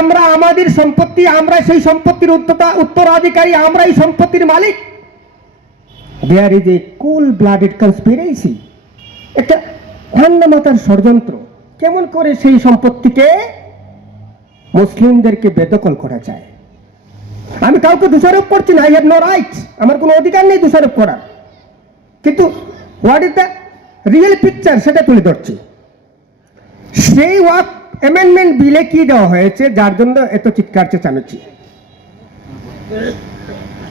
আমরা আমাদের সম্পত্তি, আমরা সেই সম্পত্তির উত্তরাধিকারী আমরা এই সম্পত্তির মালিক। There is a cool blooded conspiracy একটা খন্ডমাতার ষড়যন্ত্র। কেমন করে সেই সম্পত্তিকে মুসলিমদেরকে বেদখল করা যায়? আমি কাউকে দোষারোপ করছি না আই হ্যাভ নো রাইট আমার কোনো অধিকার নেই দোষারোপ করার। কিন্তু what is the real picture সেটা তুলে ধরছি। সেই ওয়াক অ্যামেন্ডমেন্ট বিলে কি দেওয়া হয়েছে? যার জন্য এত চিৎকার চেঁচামেচি।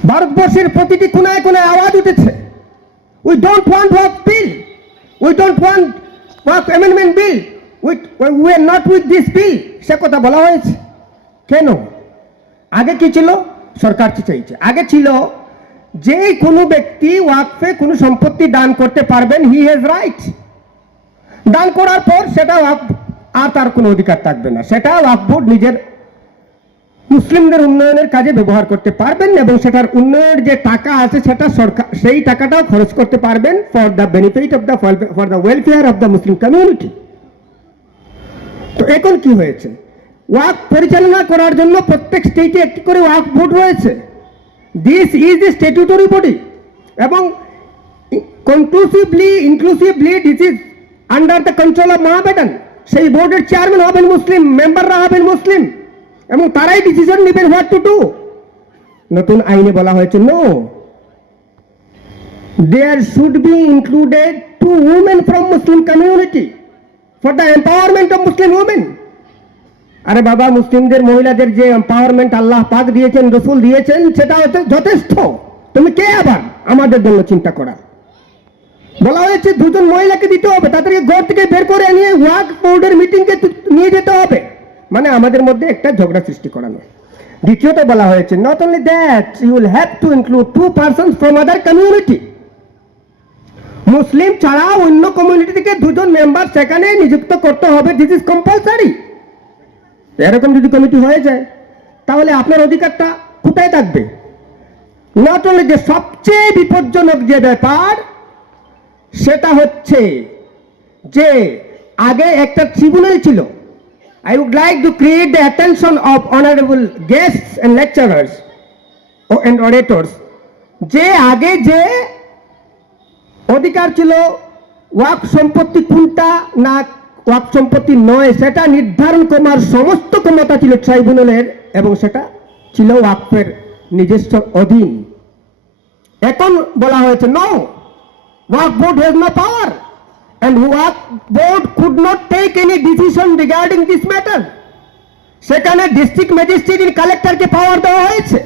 ভারতবর্ষের প্রতিটি কোনায় কোনায় আওয়াজ উঠেছে। We don't want Waqf bill we don't want Waqf amendment bill with we are not with this bill সে কথা বলা হয়েছে। কেন? আগে কি ছিল? সরকার কি চাইছে? আগে ছিল যে কোনো ব্যক্তি ওয়াকফে কোনো সম্পত্তি দান করতে পারবেন হি হ্যাজ রাইট দান করার পর সেটা ওয়াক আর তার কোনো অধিকার থাকবে না। সেটা ওয়াক বোর্ড নিজের মুসলিমদের উন্নয়নের কাজে ব্যবহার করতে পারবেন এবং সেটার উন্নয়নের যে টাকা আছে সেটা সরকার সেই টাকাটাও খরচ করতে পারবেন for the benefit of the for the welfare of the Muslim community তো এখন কি হয়েছে? ওয়াক পরিচালনা করার জন্য প্রত্যেক স্টেটে একটি করে ওয়াক বোর্ড রয়েছে। This is a statutory body এবং conclusively inclusively this is under the control of মহাবেডন সেই বোর্ডের চেয়ারম্যান হবেন মুসলিম মেম্বাররা হবেন মুসলিম, এবং তারাই ডিসিশন নেবেন হোয়াট টু ডু নতুন আইনে বলা হয়েছে no there should be included two women from Muslim community for the empowerment of Muslim women আরে বাবা, মুসলিমদের, মহিলাদের যে এম্পাওয়ারমেন্ট আল্লাহ পাক দিয়েছেন, রসুল দিয়েছেন, সেটা হতে যথেষ্ট। তুমি কে আবার? আমাদের জন্য চিন্তা করা। বলা হয়েছে, দুজন মহিলাকে দিতে হবে। তাদেরকে ঘর থেকে বের করে নিয়ে ওয়াক বোর্ডের মিটিংকে নিয়ে যেতে হবে। মানে আমাদের মধ্যে একটা ঝগড়া সৃষ্টি করানো। দ্বিতীয়ত বলা হয়েছে not only that you will have to include two person from other community Muslim ছাড়া অন্য কমিউনিটি থেকে দুজন মেম্বার সেখানে নিযুক্ত করতে হবে। দিস ইজ কম্পালসারি এরকম যদি কমিটি হয়ে যায়, তাহলে আপনার অধিকারটা কোথায় থাকবে? নট অনলি যে সবচেয়ে বিপজ্জনক যে ব্যাপার সেটা হচ্ছে যে আগে একটা ট্রিবিউনাল ছিল। I would like to create the attention of honourable guest and lecturers O and auditors যে আগে যে অধিকার ছিল, ওয়াক সম্পত্তি কোনটা না ওয়াক সম্পত্তি নয়, সেটা নির্ধারণ করার সমস্ত ক্ষমতা ছিল ট্রাইব্যুনালের এবং সেটা ছিল ওয়াকফের নিজস্ব অধীন। এখন বলা হয়েছে no Waqf board has no power and Waqf board could not take any decision regarding this matter সেখানে ডিস্ট্রিক্ট ম্যাজিস্ট্রেট ইন কালেক্টরকে পাওয়ার দেওয়া হয়েছে।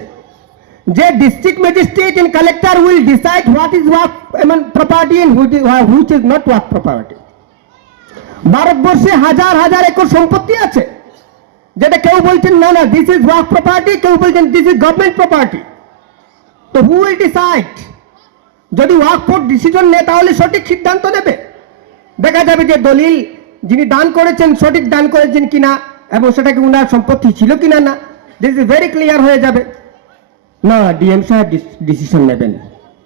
যে district magistrate in collector will decide what is Waqf property and which is not Waqf property ভারতবর্ষে হাজার হাজার acre সম্পত্তি আছে। যেটা কেউ বলছেন, না না দিস ইজ ওয়াক প্রপার্টি কেউ বলছেন দিস ইজ গভর্নমেন্ট প্রপার্টি তো হু উইল ডিসাইড যদি ওয়াক বোর্ড ডিসিশন নেয়, তাহলে সঠিক সিদ্ধান্ত দেবে। দেখা যাবে যে দলিল যিনি দান করেছেন, সঠিক দান করেছেন কিনা এবং সেটাকে উনার সম্পত্তি ছিল কিনা না দিস ইজ ভেরি ক্লিয়ার হয়ে যাবে। না ডিএম সাহেব ডিসিশন নেবেন।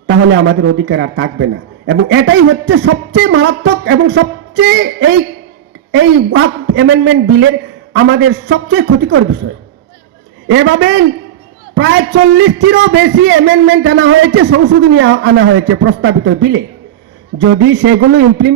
তাহলে আমাদের অধিকার আর থাকবে না। এবং এটাই হচ্ছে সবচেয়ে মারাত্মক এবং সবচেয়ে এই এই ওয়াক অ্যামেন্ডমেন্ট বিলের আমাদের সবচেয়ে ক্ষতিকর বিষয়। এভাবে প্রায় চল্লিশটিরও বেশি অ্যামেন্ডমেন্ট আনা হয়েছে সংশোধনী আনা হয়েছে প্রস্তাবিত বিলে যদি সেগুলো ইমপ্লিমেন্ট